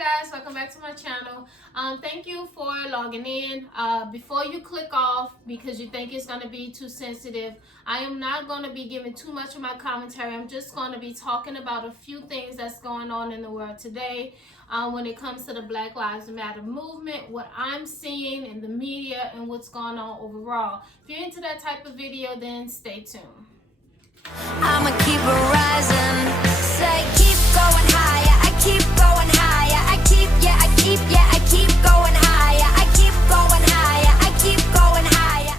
guys, welcome back to my channel. Thank you for logging in. Before you click off because you think it's going to be too sensitive, I am not going to be giving too much of my commentary. I'm just going to be talking about a few things that's going on in the world today when it comes to the Black Lives Matter movement, what I'm seeing in the media, and what's going on overall. If you're into that type of video, then stay tuned. I'ma keep it rising. Say keep going higher. I keep going higher. I keep going higher. I keep going higher. I keep going higher.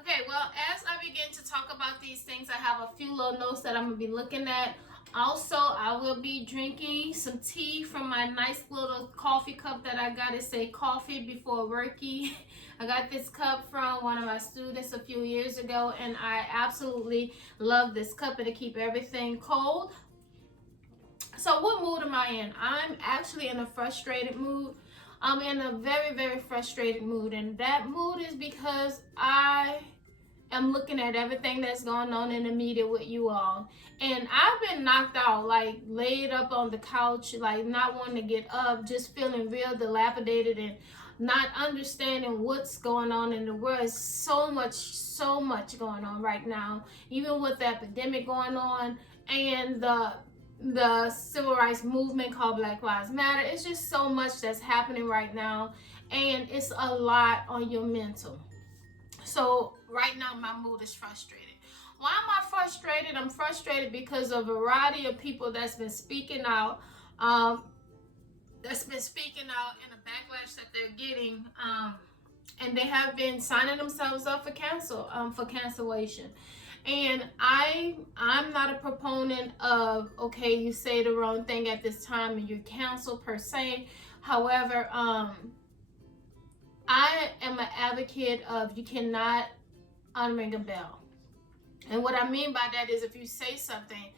Okay, well, as I begin to talk about these things, I have a few little notes that I'm gonna be looking at. Also, I will be drinking some tea from my nice little coffee cup that I got. It say coffee before worky. I got this cup from one of my students a few years ago, and I absolutely love this cup. It'll keep everything cold. So what mood am I in? I'm actually in a frustrated mood. I'm in a very, very frustrated mood, and that mood is because I am looking at everything that's going on in the media with you all, and I've been knocked out, like laid up on the couch, like not wanting to get up, just feeling real dilapidated and not understanding what's going on in the world. There's so much going on right now, even with the epidemic going on and the civil rights movement called Black Lives Matter. It's just so much that's happening right now, and it's a lot on your mental. So right now my mood is frustrated. Why am I frustrated? I'm frustrated because of a variety of people that's been speaking out, in the backlash that they're getting, and they have been signing themselves up for cancellation. And I'm not a proponent of, okay, you say the wrong thing at this time and you're canceled per se. However, I am an advocate of you cannot unring a bell. And what I mean by that is if you say something,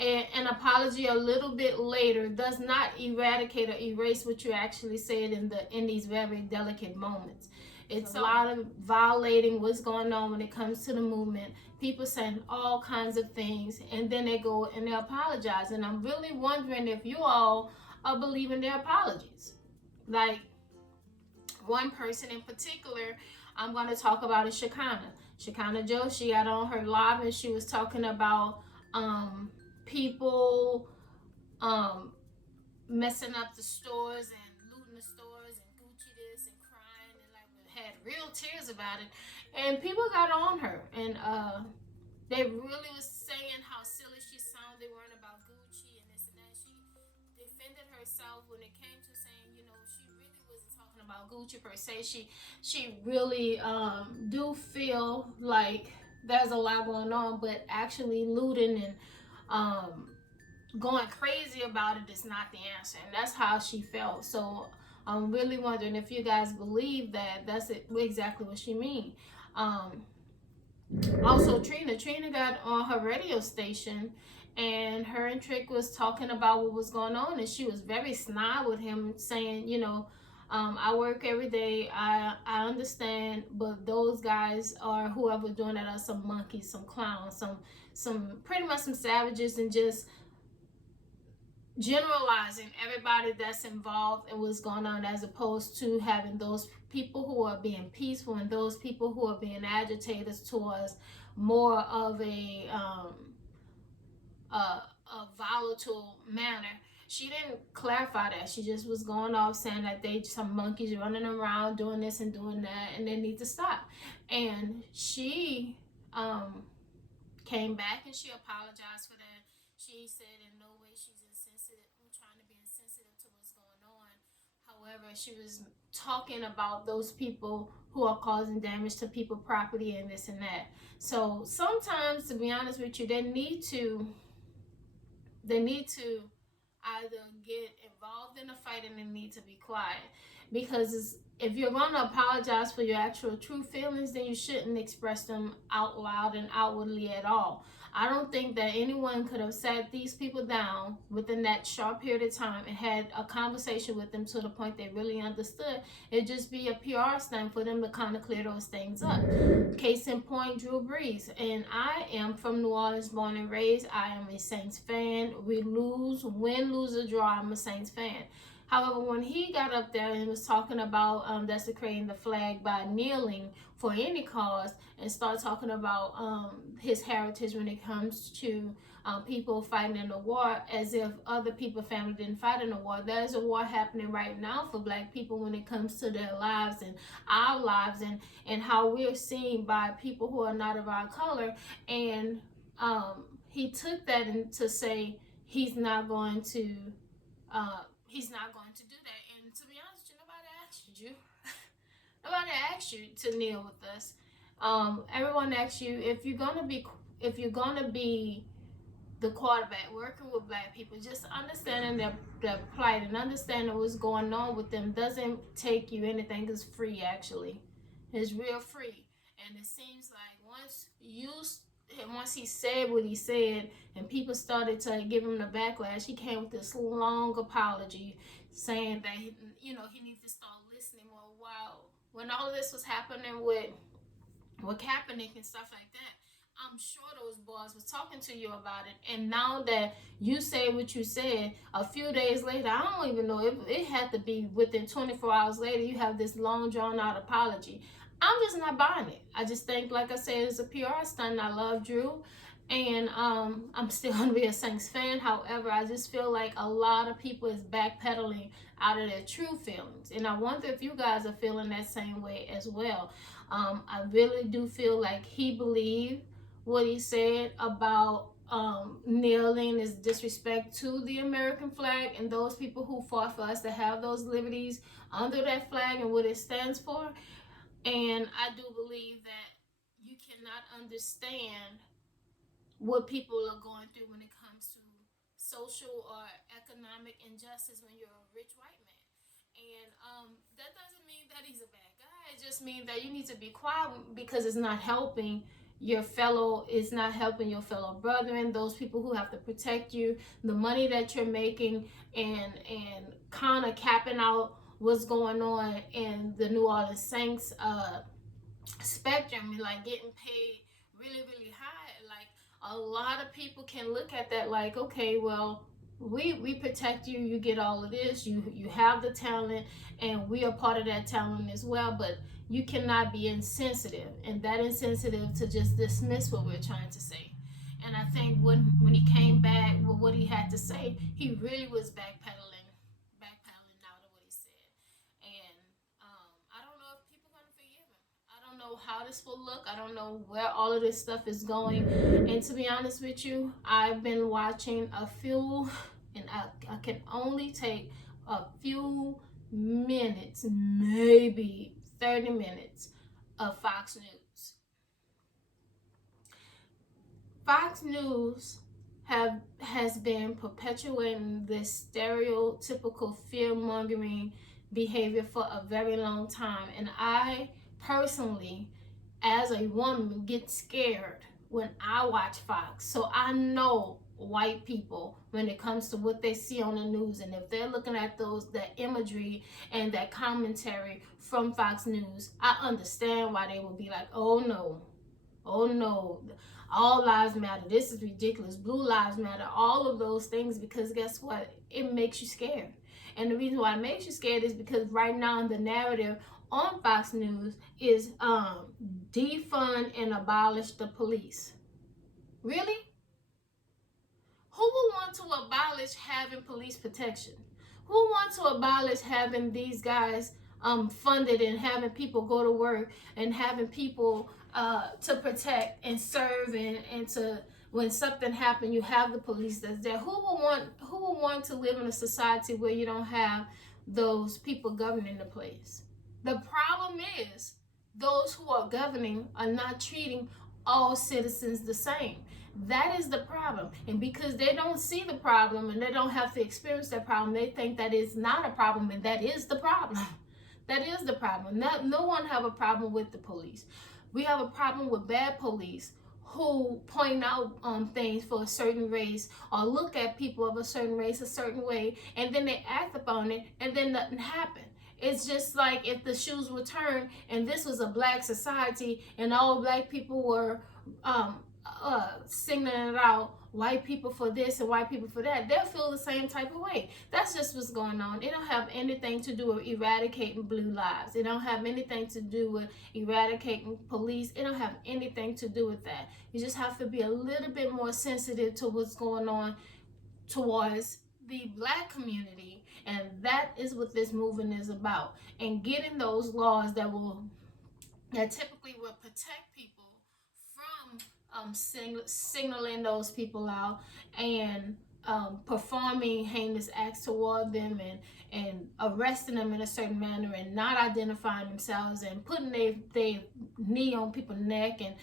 an apology a little bit later does not eradicate or erase what you actually said in these very delicate moments. It's a lot of violating what's going on when it comes to the movement. People saying all kinds of things, and then they go and they apologize. And I'm really wondering if you all are believing their apologies. Like, one person in particular I'm going to talk about is Shekinah Joshi. Got on her live and she was talking about people messing up the stores and looting the stores and Gucci this and crying and like had real tears about it. And people got on her, and they really was saying how silly she sounded, worrying about Gucci and this and that. She defended herself when it came to saying, you know, she really wasn't talking about Gucci per se. She really do feel like there's a lot going on, but actually looting and going crazy about it is not the answer, and that's how she felt. So I'm really wondering if you guys believe that that's exactly what she mean. Also, Trina got on her radio station, and her and Trick was talking about what was going on, and she was very snide with him, saying, you know, I work every day. I understand, but those guys or whoever doing that are some monkeys, some clowns, some pretty much some savages, and just generalizing everybody that's involved in what's going on, as opposed to having those people who are being peaceful and those people who are being agitators towards more of a volatile manner. She didn't clarify that. She just was going off saying that they some monkeys running around doing this and doing that, and they need to stop. And she came back and she apologized for that. She said in no way she's insensitive, trying to be insensitive to what's going on. However, she was talking about those people who are causing damage to people's property and this and that. So sometimes, to be honest with you, they need to either get involved in the fight and they need to be quiet, because if you're going to apologize for your actual true feelings, then you shouldn't express them out loud and outwardly at all. I don't think that anyone could have sat these people down within that short period of time and had a conversation with them to the point they really understood. It'd just be a PR stunt for them to kind of clear those things up. Case in point, Brees. And I am from New Orleans, born and raised. I am a Saints fan. We lose, win, lose, or draw, I'm a Saints fan. However, when he got up there and was talking about desecrating the flag by kneeling for any cause, and start talking about his heritage when it comes to people fighting in the war, as if other people's family didn't fight in the war. There's a war happening right now for Black people when it comes to their lives and our lives, and how we're seen by people who are not of our color. And he took that and to say he's not going to do that. And to be honest, nobody asked you. Nobody asked you to kneel with us. Everyone asks you if you're gonna be the quarterback working with Black people. Just understanding their plight and understanding what's going on with them doesn't take you anything. It's free, actually. It's real free. And it seems like once he said what he said and people started to give him the backlash, he came with this long apology saying that he needs to start listening more. Wow, when all of this was happening with Kaepernick and stuff like that, I'm sure those boys was talking to you about it. And now that you say what you said, a few days later, I don't even know, it had to be within 24 hours later, you have this long drawn out apology. I'm just not buying it. I just think, like I said, it's a PR stunt. I love Drew, and I'm still gonna be a Saints fan. However, I just feel like a lot of people is backpedaling out of their true feelings, and I wonder if you guys are feeling that same way as well. I really do feel like he believed what he said about kneeling is disrespect to the American flag and those people who fought for us to have those liberties under that flag and what it stands for. And I do believe that you cannot understand what people are going through when it comes to social or economic injustice when you're a rich white man. And that doesn't mean that he's a bad guy. It just means that you need to be quiet because it's not helping your fellow brethren, those people who have to protect you, the money that you're making, and kind of capping out what's going on in the New Orleans Saints spectrum, like getting paid really, really high. Like, a lot of people can look at that like, okay, well, we protect you, you get all of this, you have the talent, and we are part of that talent as well, but you cannot be insensitive, and that insensitive to just dismiss what we're trying to say. And I think when he came back with what he had to say, he really was backpedaling out of what he said. And I don't know if people are going to forgive him. I don't know how this will look. I don't know where all of this stuff is going. And to be honest with you, I've been watching a few, and I can only take a few minutes, maybe 30 minutes of Fox News. Fox News has been perpetuating this stereotypical fear-mongering behavior for a very long time, and I personally, as a woman, get scared when I watch Fox. So I know white people when it comes to what they see on the news, and if they're looking at that imagery and that commentary from Fox News, I understand why they would be like, oh no, all lives matter, this is ridiculous, blue lives matter, all of those things, because guess what, it makes you scared. And the reason why it makes you scared is because right now the narrative on Fox News is defund and abolish the police. Really? Who would want to abolish having police protection? Who wants to abolish having these guys funded and having people go to work and having people to protect and serve and to, when something happens, you have the police that's there? Who would want to live in a society where you don't have those people governing the place? The problem is those who are governing are not treating all citizens the same. That is the problem. And because they don't see the problem and they don't have to experience that problem, they think that it's not a problem, and that is the problem. That is the problem. No one have a problem with the police. We have a problem with bad police who point out things for a certain race or look at people of a certain race a certain way, and then they act upon it, and then nothing happened. It's just like if the shoes were turned and this was a black society and all black people were signaling it out, white people for this and white people for that, they'll feel the same type of way. That's just what's going on. It don't have anything to do with eradicating blue lives. It don't have anything to do with eradicating police. It don't have anything to do with that. You just have to be a little bit more sensitive to what's going on towards the black community, and that is what this movement is about. And getting those laws that typically will protect people from signaling those people out and performing heinous acts toward them, and arresting them in a certain manner, and not identifying themselves, and putting their knee on people's neck. And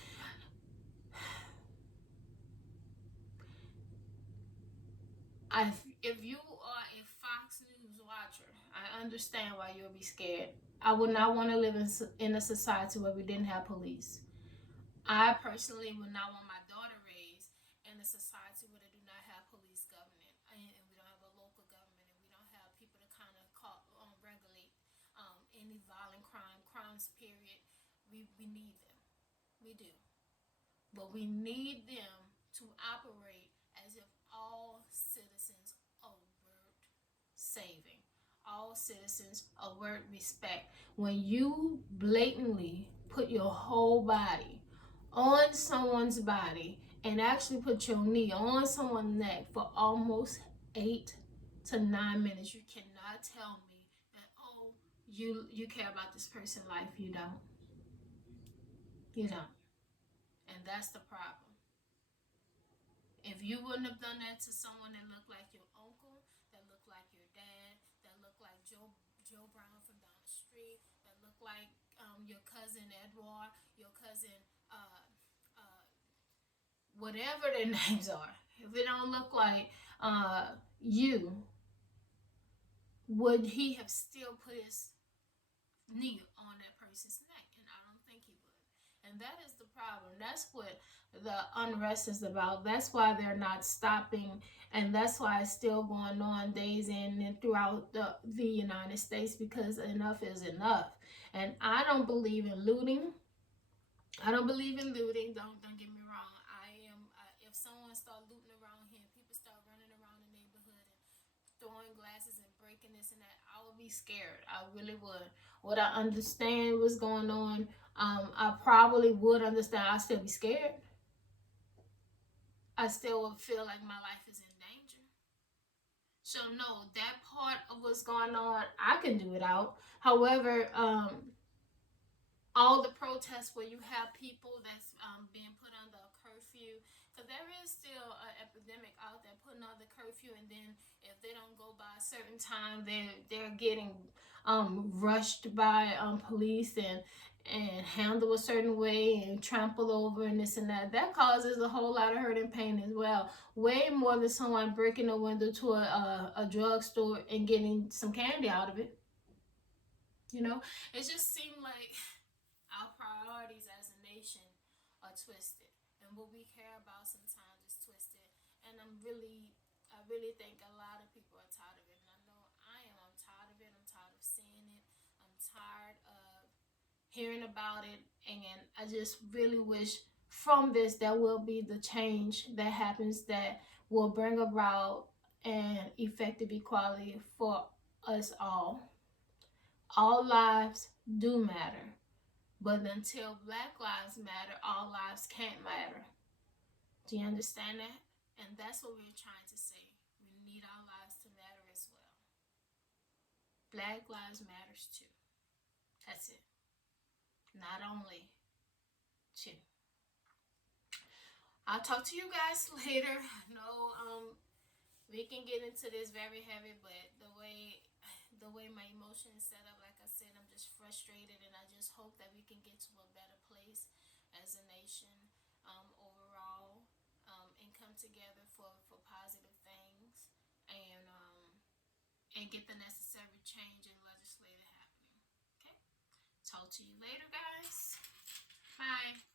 if you are a Fox News watcher, I understand why you'll be scared. I would not want to live in a society where we didn't have police. I personally would not want my daughter raised in a society where they do not have police government, and we don't have a local government, and we don't have people to kind of regulate any violent crimes, period. We need them. We do. But we need them to operate as if all citizens are worth saving. All citizens are worth respect. When you blatantly put your whole body on someone's body and actually put your knee on someone's neck for almost 8 to 9 minutes, you cannot tell me that, oh, you care about this person's life. You don't. You don't. And that's the problem. If you wouldn't have done that to someone that looked like your uncle, that looked like your dad, that looked like Joe Brown from down the street, that looked like your cousin Edward, your cousin whatever their names are, if it don't look like you, would he have still put his knee on that person's neck? And I don't think he would. And that is the problem. That's what the unrest is about. That's why they're not stopping, and that's why it's still going on days in and throughout the United States, because enough is enough. And I don't believe in looting. Don't get me wrong. If someone start looting around here, people start running around the neighborhood and throwing glasses and breaking this and that, I would be scared. I really would. Would I understand what's going on? I probably would understand. I'd still be scared. I still would feel like my life is in danger. So no, that part of what's going on, I can do it out. However, all the protests where you have people that's being put under a curfew, because there is still an epidemic out there putting under curfew, and then if they don't go by a certain time, they're getting rushed by police and handled a certain way and trampled over and this and that. That causes a whole lot of hurt and pain as well. Way more than someone breaking a window to a drugstore and getting some candy out of it. You know, it just seemed like our priorities as a nation are twisted, and what we care about sometimes is twisted. And I really think a lot of people are tired of it, and I know I am. I'm tired of it. I'm tired of seeing it. I'm tired of hearing about it, and I just really wish from this there will be the change that happens that will bring about an effective equality for us all. All lives do matter, but until Black lives matter, all lives can't matter. Do you understand that? And that's what we're trying to say. We need our lives to matter as well. Black lives matters too. That's it. Not only two. I'll talk to you guys later. No, we can get into this very heavy, but the way my emotions set up, like I said, I'm just frustrated, and I just hope that we can get to a better place as a nation overall, and come together for positive things, and get the necessary change and legislative happening. Okay? Talk to you later, guys. Bye.